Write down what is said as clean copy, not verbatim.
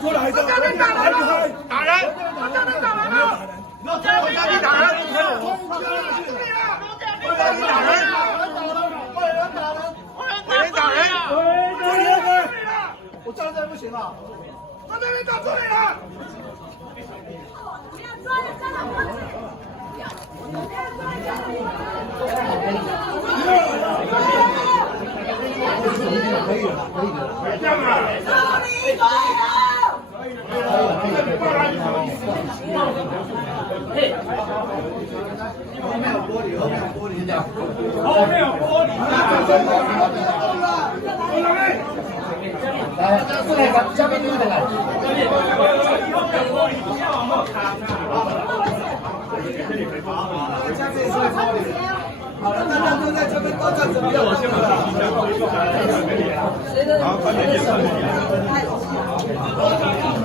出来的，打人！打人！我叫你打人！我站这不行了，把那人打出来了！不要抓人，站到过去！不要抓人，可以了，可以了，这样啊！助理队友，后面有玻璃，后面有玻璃的，后面有玻璃来，过来吧，下面那个来。好了，大家都在这边都站着，不要动了。好，快点，快点。